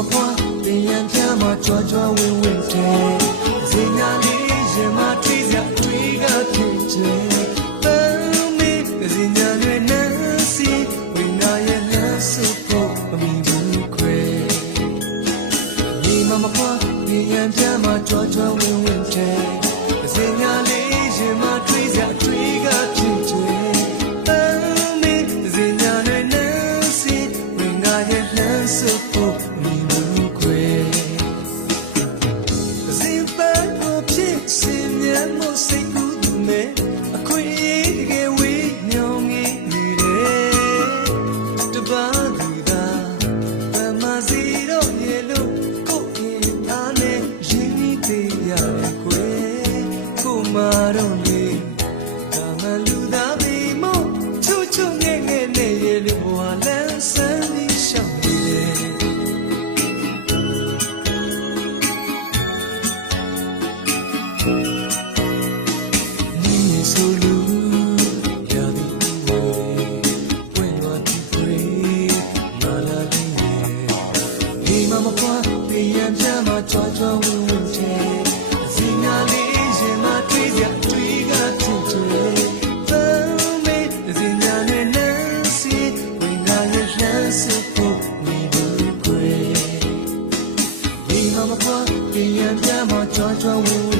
မပွားပင်ရန်ပြမှာကြွားကြွားဝင်ဝင်တဲ့စင်ညာလေးရင်မထိရတွေ့ကဖြစ်ချင်ပန်းမီးစင်ညာတွေနဲ့စီဝင်လာရဲ့လမ်းစုဖို့မမီဘူးခွဲဒီမှာမပွားပင်ရန်ပြမှာကြွားကြွားဝင်ဝင်တဲ့စင်ညာလေးရင်မ မှာတော့လေဒါမှလူသားပေမို့ချူချူငဲ့ငဲ့နဲ့ရေလူဘဝလန်းဆန်းပြီးရှောင်နေတယ်ဒီဆိုလူမပွားပြန်ပြန်မှာကြွားကြွား 这么做这无聊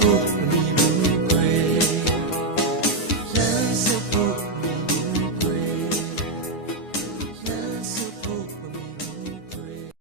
Facebook